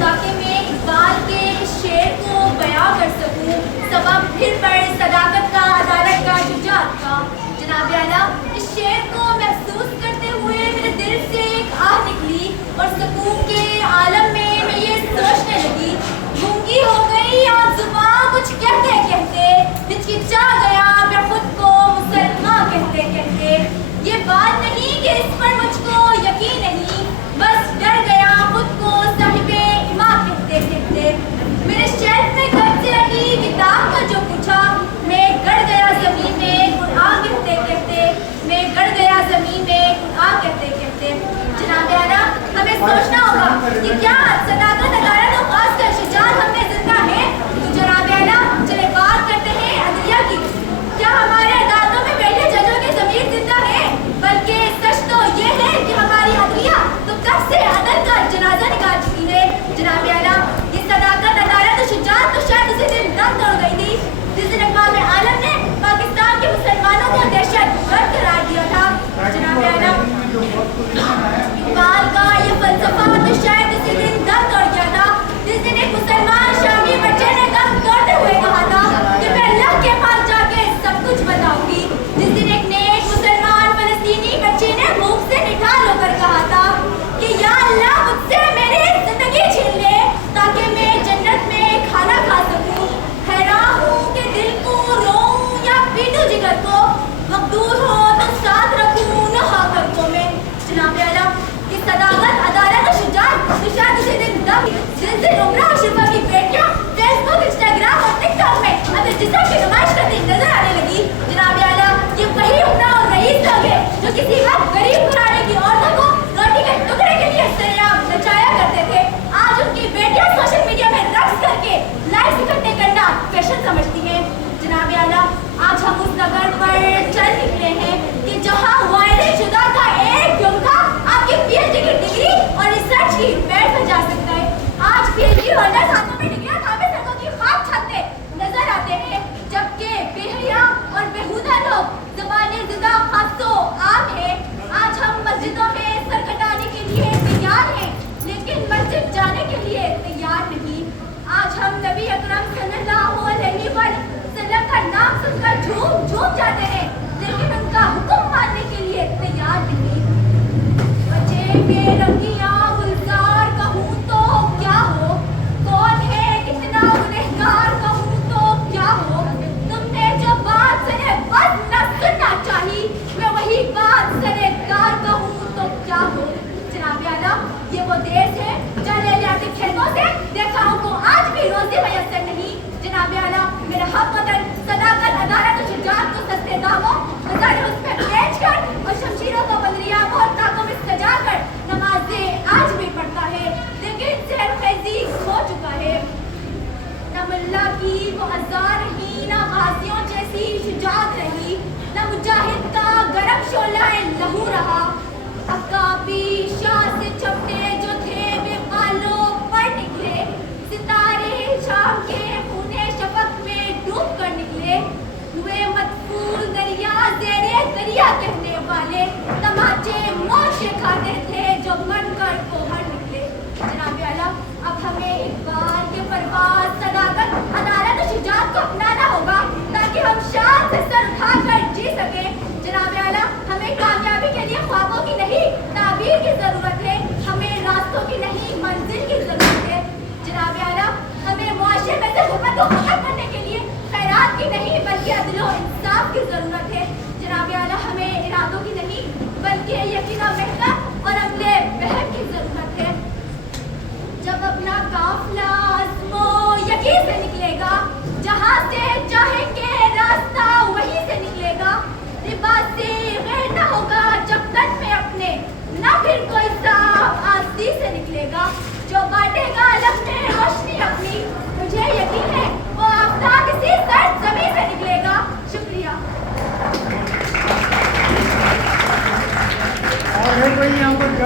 ताकि मैं इकबाल के इस शेर को बयां कर सकूं, सबब फिर पर सदाकत का, अदालत का, शुजाअत का। जनाब आला, इस शेर को महसूस करते हुए मेरे दिल से एक आह निकली और सुकून के आलम में मैं ये सोचने लगी, गूंगी हो गई आज जुबां कुछ कहते कहते, हिचकिचा गया मैं खुद को मुसलमान कहते कहते। ये बात नहीं कि इस पर मुझको यकीन नहीं, बस डर गया खुद को साहिबे इमाम कहते कहते। मेरे शेल्फ में कब से रखी किताब का जो पूछा, मैं गड़ गया ज़मीन में कुरान कहते कहते, मैं गड़ गया ज़मीन में कुरान कहते कहते। जनाब आला, हमें सोचना होगा कि क्या सदाकत, अदालत और खासकर शुजाअत हम में जिंदा है। तो जनाब आला, चले बात करते हैं अदलिया की। क्या हमारे अदालतों में बैठे जजों की ज़मीर जिंदा है? बल्कि सच तो ये है कि हमारी अदलिया तो कब से अदल का जनाजा निकाल चुकी है। जनाब आला, ये सदाकत, अदालत और शुजाअत तो शायद उसी दिन दम तोड़ गई थी जिस दिन अक़वाम आलम ने पाकिस्तान के मुसलमानों को दहशतगर्द करार दिया था। जनाब आला, इकबाल का ये फलसफा तो शायद उसी दिन दम तोड़ गया था जिस दिन एक मुसलमान शामी बच्चे ने दम तोड़ते हुए कहा था कि मैं अल्लाह के पास जाके सब कुछ बताऊंगी। जिस दिन एक नेक मुसलमान फलस्तीनी बच्चे ने भूख से निठार होकर कहा था कि या अल्लाह, मुझसे मेरी जिंदगी छीन ले ताकि मैं जन्नत में खाना खा सकूं। हैरान हूँ कि दिल को रोऊं या पीटूं जिगर को, मकदूर हो तो साथ रखूं न हाकर को मैं। जनाब आला, ये सदाकत, अदालत और शुजाअत तो शायद उसी दिन दम जिस दिन उमरा और शिफा की बेटियां फेसबुक, इंस्टाग्राम और टिकटॉक में अपने जिस्म की नुमाइश करती नजर आने लगी। जनाब आला, ये वही उमरा और रईस लोग हैं जो किसी वक्त गरीब घराने की औरतों को रोटी के टुकड़े के लिए सरेआम नचाया करते थे। आज उनकी बेटियां सोशल मीडिया में रक्स करके लाइक्स इकट्ठे करना फैशन समझती हैं। जनाब आला, आज हम उस नगर पर चल निकले हैं कि जहां वायरल शुदा का एक झुमका आपकी पीएचडी की डिग्री और रिसर्च की बेड पर जा सकता है। आज पीएचडी होल्डर्स हाथों में डिग्रियां थामे सड़कों की खाक छाते नजर आते हैं, जबकि बेहया और बेहुदा लोग ज़बाने ज़िदा खासो आम है। आज हम मस्जिदों में सर कटाने के लिए तैयार हैं, लेकिन मस्जिद जाने के लिए तैयार नहीं। आज हम नबी अकरम सल्लल्लाहु अलैहि वसल्लम का नाम सुनकर झूम झूम जाते हैं, लेकिन उनका हुक्म मानने के लिए तैयार नहीं। बचे बेरंगियां गुलजार कहूँ तो क्या हो, कौन है कितना गुनहगार कहूँ तो क्या हो। तुमने जो बात सने बस न सुनना चाहिए, मैं वही बात सने कार कहूँ तो क्या हो। जनाब आला, ये वो देश है जहाँ लेलियाती खेतों से देखाओं को आज भी रोजी मयसर नहीं। जनाब आला, मेरा हक वतन सदाकत, अदालत और शुजाअत को सस्ते दामों बाज़ार उसमें बेच कर और शमशीरों को बंदरियाबों और ताकों में सजा कर नमाज़ें आज भी पढ़ता है, लेकिन सेहर फैज़ी हो चुका है। न मुल्ला की वो अज़ा रही, न गाज़ियों जैसी शुजाअत रही, न मुजाहिद का गरम शोलाए लहू रहा। अकाबी शाह से छपटे जो थे बेकालों पर निकले, सितारे शाम के खूने शफक में डूब कर निकले। हुए मदफून दरिया ज़ेरे दरिया कहने वाले, तमाचे मोशे खाते थे जो मन कर कोहर निकले। जनाब आला, अब हमें इकबाल के परवाज़, सदाकत, अदालत और शुजाअत को अपनाना होगा ताकि हम शान से सर उठाकर जी सकें। जनाब आला, हमें कामयाबी के लिए ख्वाबों की नहीं ताबीर की ज़रूरत है, हमें रास्तों की नहीं मंजिल की ज़रूरत है। जनाब आला, हमें मुआशरे में से गुर्बत को खत्म करने के लिए खैरात की नहीं बल्कि अदल और इंसाफ की ज़रूरत है। जनाब आला, हमें इरादों की नहीं बल्कि यकीन और मेहनत और अमले बहम की ज़रूरत है। जब अपना काफिला अज़्मो यकीन से निकलेगा, जहाँ से चाहेंगे रास्ता वहीं से निकलेगा। लिबास से गैर न होगा जब तन में अपने, न फिर कोई साफ आस्ती से निकलेगा। जो बांटेगा अलग में रोशनी अपनी, मुझे यकीन है वो आफ्ताब किसी सर्द ज़मीन से निकलेगा। शुक्रिया। और है कोई यहाँ पर